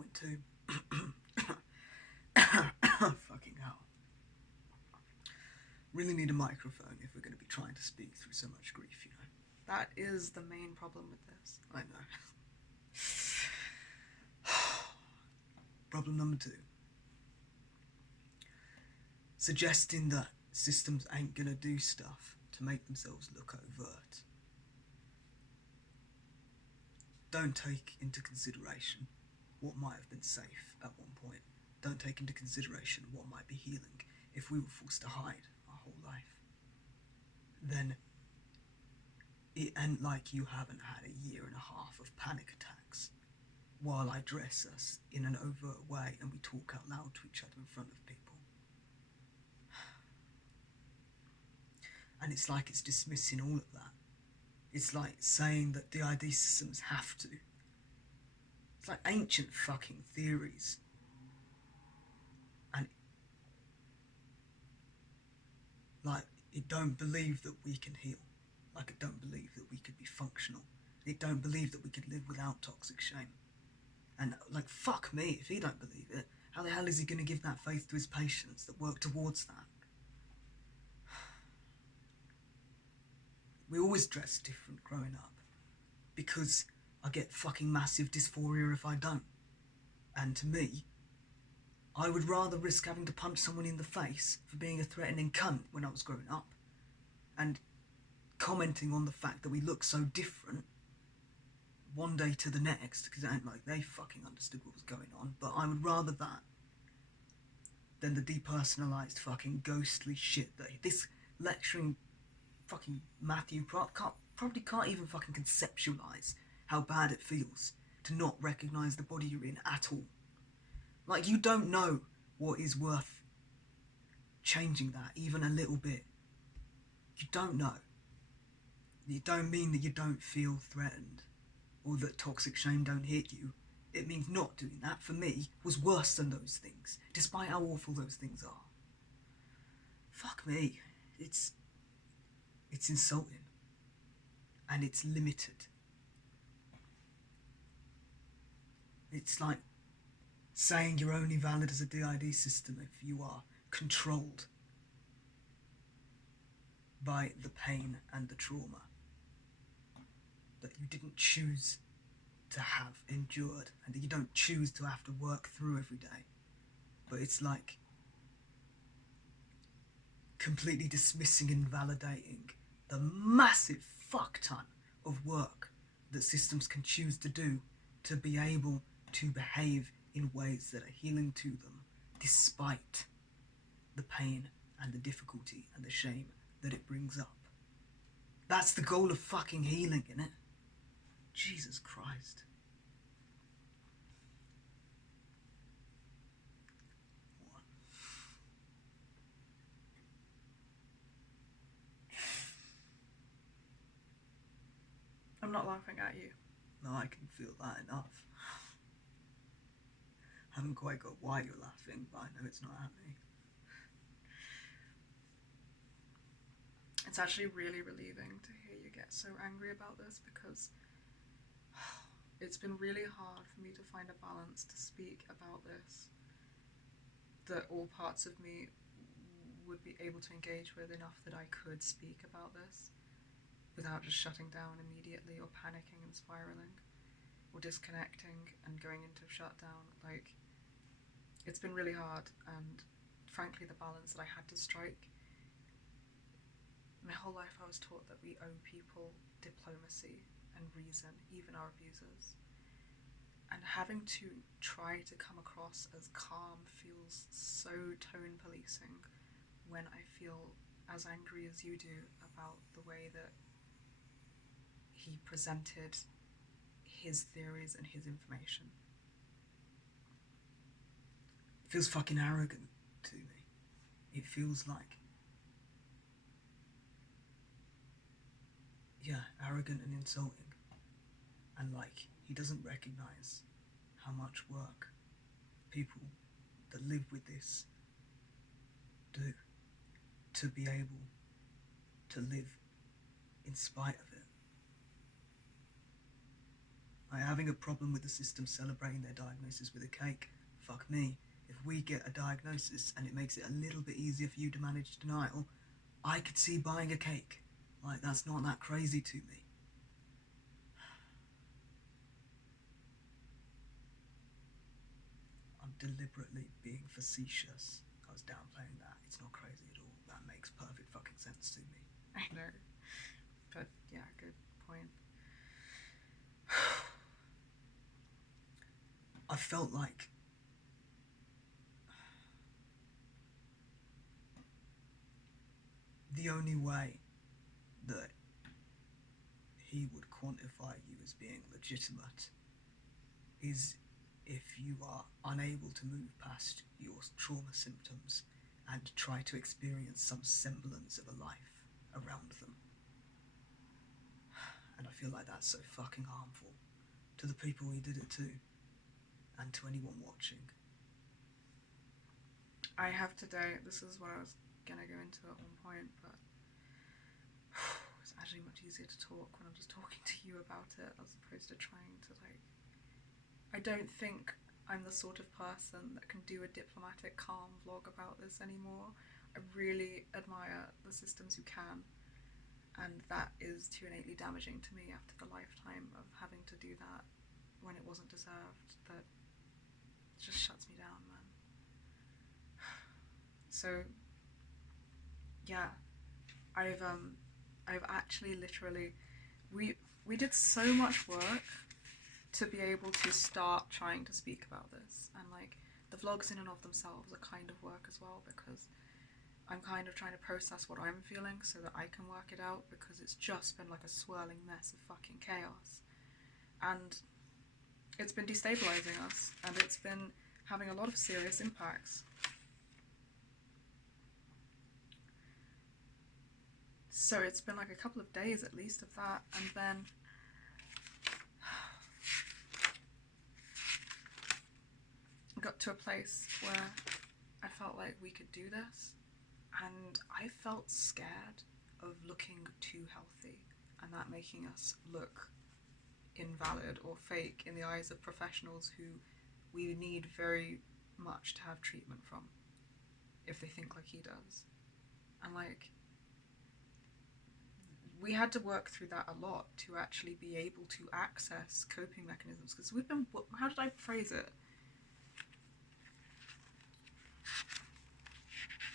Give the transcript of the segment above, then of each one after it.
2.2. Fucking hell. Really need a microphone if we're going to be trying to speak through so much grief, you know. That is the main problem with this. I know. Problem number 2. Suggesting that systems ain't going to do stuff to make themselves look overt. Don't take into consideration what might have been safe at one point. Don't take into consideration what might be healing. If we were forced to hide our whole life, then it ain't like you haven't had a year and a half of panic attacks while I dress us in an overt way and we talk out loud to each other in front of people. And it's like it's dismissing all of that. It's like saying that DID systems have to. It's like ancient fucking theories. And like, it don't believe that we can heal. Like, it don't believe that we could be functional. It don't believe that we could live without toxic shame. And like, fuck me, if he don't believe it, how the hell is he going to give that faith to his patients that work towards that? We always dress different growing up because I get fucking massive dysphoria if I don't. And to me, I would rather risk having to punch someone in the face for being a threatening cunt when I was growing up and commenting on the fact that we look so different one day to the next, because it ain't like they fucking understood what was going on, but I would rather that than the depersonalised fucking ghostly shit that this lecturing fucking Matthew probably can't even fucking conceptualise how bad it feels to not recognise the body you're in at all. Like, you don't know what is worth changing that even a little bit. You don't know. It don't mean that you don't feel threatened or that toxic shame don't hit you. It means not doing that, for me, was worse than those things, despite how awful those things are. Fuck me. It's insulting. And it's limited. It's like saying you're only valid as a DID system if you are controlled by the pain and the trauma that you didn't choose to have endured and that you don't choose to have to work through every day. But it's like completely dismissing and validating the massive fuck ton of work that systems can choose to do to be able to behave in ways that are healing to them despite the pain and the difficulty and the shame that it brings up. That's the goal of fucking healing, innit? Jesus Christ. What? I'm not laughing at you. No, I can feel that enough. I haven't quite got why you're laughing, but I know it's not at me. It's actually really relieving to hear you get so angry about this, because it's been really hard for me to find a balance to speak about this that all parts of me would be able to engage with enough that I could speak about this without just shutting down immediately or panicking and spiraling or disconnecting and going into shutdown. Like, it's been really hard, and frankly the balance that I had to strike. My whole life I was taught that we owe people diplomacy and reason, even our abusers. And having to try to come across as calm feels so tone policing when I feel as angry as you do about the way that he presented his theories and his information. It feels fucking arrogant to me. It feels like, yeah, arrogant and insulting. And like, he doesn't recognise how much work people that live with this do to be able to live in spite of it. Like, having a problem with the system celebrating their diagnosis with a cake, fuck me. If we get a diagnosis and it makes it a little bit easier for you to manage denial, I could see buying a cake. Like, that's not that crazy to me. I'm deliberately being facetious. I was downplaying that. It's not crazy at all. That makes perfect fucking sense to me. I know. But yeah, good point. I felt like the only way that he would quantify you as being legitimate is if you are unable to move past your trauma symptoms and try to experience some semblance of a life around them. And I feel like that's so fucking harmful to the people we did it to and to anyone watching. I have today, this is what I was gonna go into at one point, but it's actually much easier to talk when I'm just talking to you about it as opposed to trying to, like, I don't think I'm the sort of person that can do a diplomatic, calm vlog about this anymore. I really admire the systems who can, and that is too innately damaging to me after the lifetime of having to do that when it wasn't deserved. That just shuts me down, man. So yeah, I've actually literally, we did so much work to be able to start trying to speak about this, and like the vlogs in and of themselves are kind of work as well, because I'm kind of trying to process what I'm feeling so that I can work it out, because it's just been like a swirling mess of fucking chaos, and it's been destabilizing us, and it's been having a lot of serious impacts. So it's been like a couple of days at least of that, and then I got to a place where I felt like we could do this, and I felt scared of looking too healthy and that making us look invalid or fake in the eyes of professionals who we need very much to have treatment from if they think like he does. And like, we had to work through that a lot to actually be able to access coping mechanisms, because we've been, how did I phrase it?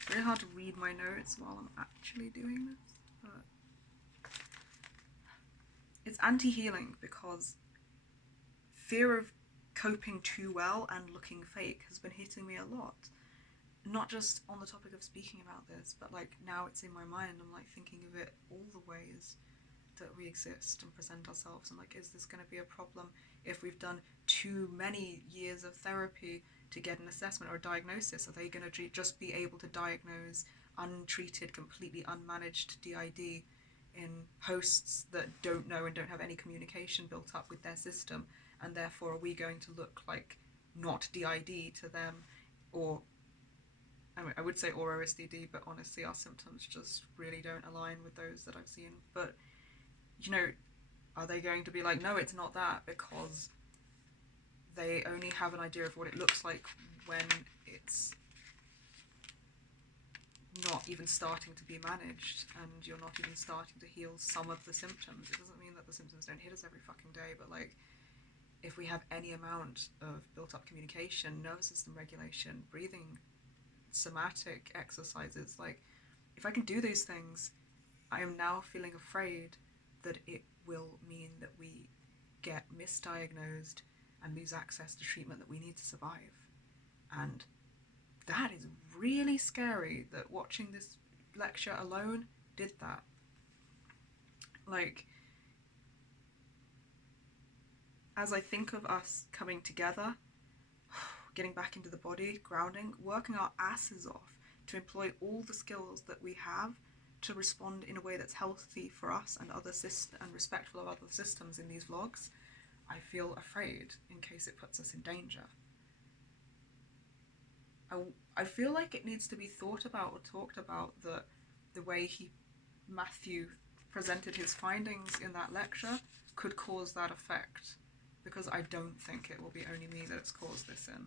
It's very hard to read my notes while I'm actually doing this, but it's anti-healing, because fear of coping too well and looking fake has been hitting me a lot. Not just on the topic of speaking about this, but like now it's in my mind. I'm like thinking of it all the ways that we exist and present ourselves, and like, is this going to be a problem if we've done too many years of therapy to get an assessment or a diagnosis? Are they going to just be able to diagnose untreated, completely unmanaged DID in hosts that don't know and don't have any communication built up with their system, and therefore are we going to look like not DID to them? Or I mean, I would say or OSDD, but honestly our symptoms just really don't align with those that I've seen. But you know, are they going to be like, no, it's not that, because they only have an idea of what it looks like when it's not even starting to be managed and you're not even starting to heal some of the symptoms? It doesn't mean that the symptoms don't hit us every fucking day, but like, if we have any amount of built up communication, nervous system regulation, breathing, somatic exercises, like, if I can do these things, I am now feeling afraid that it will mean that we get misdiagnosed and lose access to treatment that we need to survive. And that is really scary, that watching this lecture alone did that. Like, as I think of us coming together, getting back into the body, grounding, working our asses off to employ all the skills that we have to respond in a way that's healthy for us and other and respectful of other systems in these vlogs, I feel afraid in case it puts us in danger. I feel like it needs to be thought about or talked about that the way Matthew presented his findings in that lecture could cause that effect. because I don't think it will be only me that it's caused this in.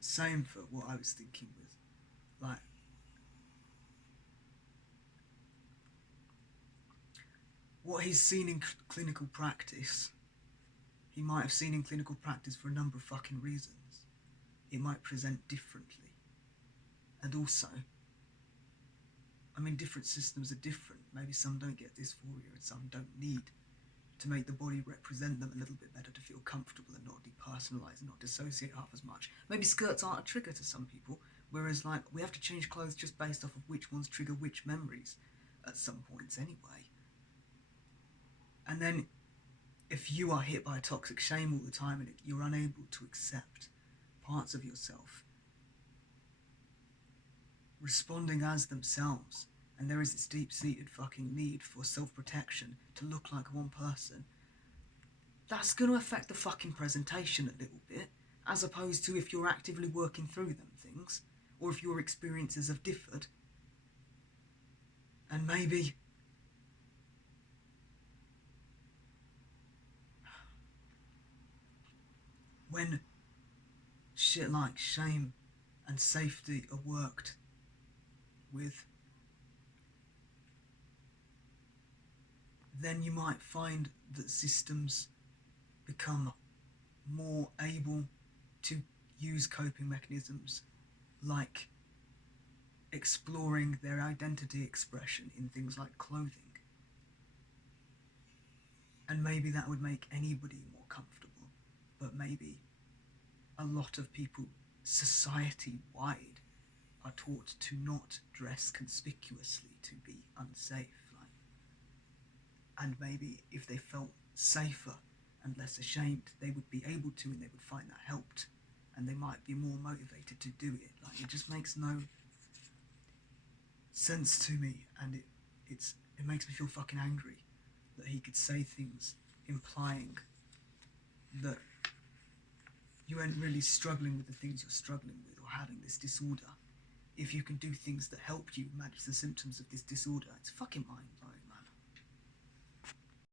Same for what I was thinking with, like, what he's seen in clinical practice, he might have seen in clinical practice for a number of fucking reasons. It might present differently. And also, I mean, different systems are different. Maybe some don't get dysphoria and some don't need to make the body represent them a little bit better to feel comfortable and not depersonalise and not dissociate half as much. Maybe skirts aren't a trigger to some people, whereas, like, we have to change clothes just based off of which ones trigger which memories at some points anyway. And then, if you are hit by toxic shame all the time and you're unable to accept parts of yourself responding as themselves, and there is this deep-seated fucking need for self-protection to look like one person, that's going to affect the fucking presentation a little bit, as opposed to if you're actively working through them things, or if your experiences have differed. And maybe when shit like shame and safety are worked with, then you might find that systems become more able to use coping mechanisms like exploring their identity expression in things like clothing. And maybe that would make anybody more comfortable, but maybe a lot of people society-wide are taught to not dress conspicuously to be unsafe. And maybe if they felt safer and less ashamed, they would be able to, and they would find that helped, and they might be more motivated to do it. Like, it just makes no sense to me, and it makes me feel fucking angry that he could say things implying that you ain't really struggling with the things you're struggling with or having this disorder if you can do things that help you manage the symptoms of this disorder. It's fucking mind-blowing.